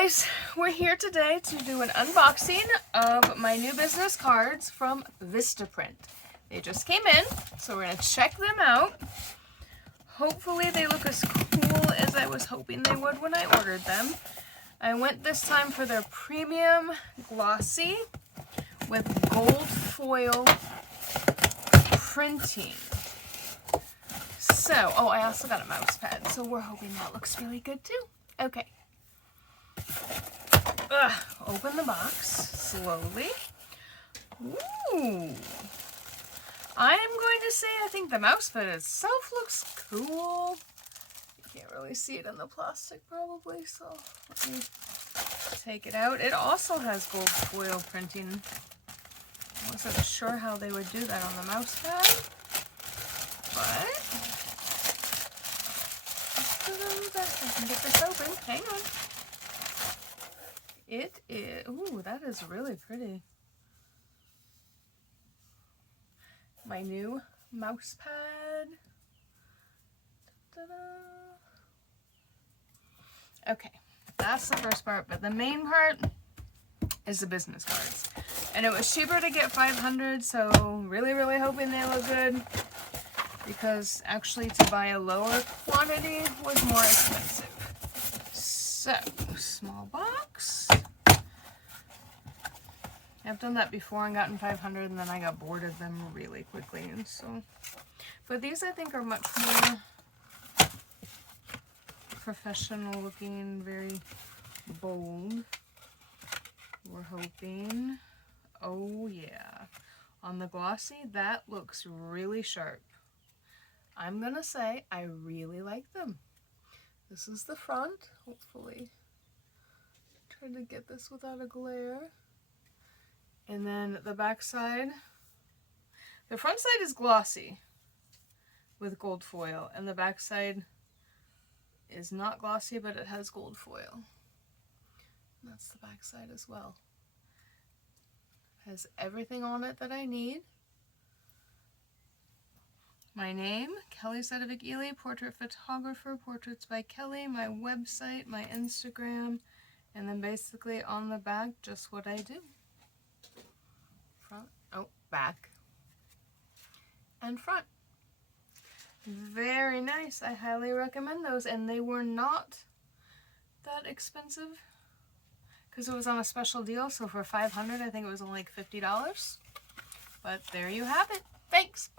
guys, we're here today to do an unboxing of my new business cards from Vista print. They just came in, so we're going to check them out. Hopefully they look as cool as I was hoping they would when I ordered them. I went this time for their premium glossy with gold foil printing. So, oh, I also got a mouse pad, so we're hoping that looks really good too. Okay. Open the box slowly. Ooh. I'm going to say I think the mouse pad itself looks cool. You can't really see it in the plastic probably, so let me take it out. It also has gold foil printing. I wasn't sure how they would do that on the mouse pad, but I can get this open. Hang on. It is, ooh, that is really pretty. My new mouse pad. Okay, that's the first part, but the main part is the business cards. And it was cheaper to get 500, so really hoping they look good, because actually to buy a lower quantity was more expensive. So, small box. I've done that before and gotten 500, and then I got bored of them really quickly, and so. But these I think are much more professional looking, very bold. We're hoping. Oh yeah. On the glossy, that looks really sharp. I'm gonna say I really like them. This is the front, hopefully. Try to get this without a glare. And then the back side. The front side is glossy with gold foil, and the back side is not glossy, but it has gold foil. And that's the back side as well. Has everything on it that I need. My name, Kelly Sedivec-Ealy, portrait photographer, Portraits by Kelly, my website, my Instagram, and then basically on the back, just what I do. Front, oh, back, and front. Very nice. I highly recommend those, and they were not that expensive because it was on a special deal, so for 500 I think it was only like $50. But there you have it. Thanks. Bye.